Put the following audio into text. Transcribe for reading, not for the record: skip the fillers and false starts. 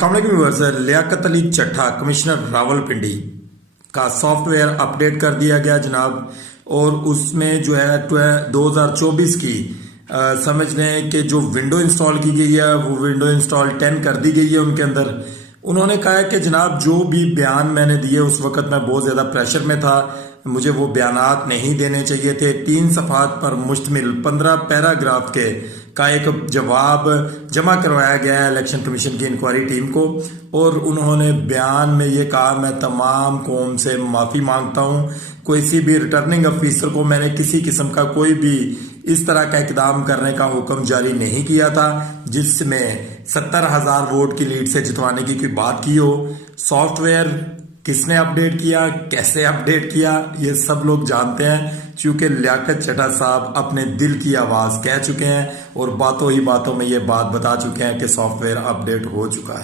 अस्सलाम वालेकुम viewers. Liaquat Ali Chatha commissioner Rawalpindi का सॉफ्टवेयर अपडेट कर दिया गया जनाब, और उसमें जो है 2024 की समझ लें कि जो विंडो इंस्टॉल की गई है वो विंडो इंस्टॉल 10 कर दी गई है उनके अंदर। उन्होंने कहा है कि जनाब जो भी बयान मैंने दिए उस वक्त मैं बहुत ज़्यादा प्रेशर में था, मुझे वो बयानात नहीं देने चाहिए थे। 3 सफ़ात पर मुश्तमिल 15 पैराग्राफ का एक जवाब जमा करवाया गया है इलेक्शन कमीशन की इंक्वायरी टीम को, और उन्होंने बयान में ये कहा मैं तमाम कौम से माफ़ी मांगता हूँ। किसी भी रिटर्निंग अफिसर को मैंने किसी किस्म का कोई भी इस तरह का इकदाम करने का हुक्म जारी नहीं किया था जिसमें 70,000 वोट की लीड से जितवाने की कोई बात की हो। सॉफ्टवेयर किसने अपडेट किया, कैसे अपडेट किया, ये सब लोग जानते हैं, क्योंकि लियाकत चट्ठा साहब अपने दिल की आवाज़ कह चुके हैं और बातों ही बातों में ये बात बता चुके हैं कि सॉफ्टवेयर अपडेट हो चुका है।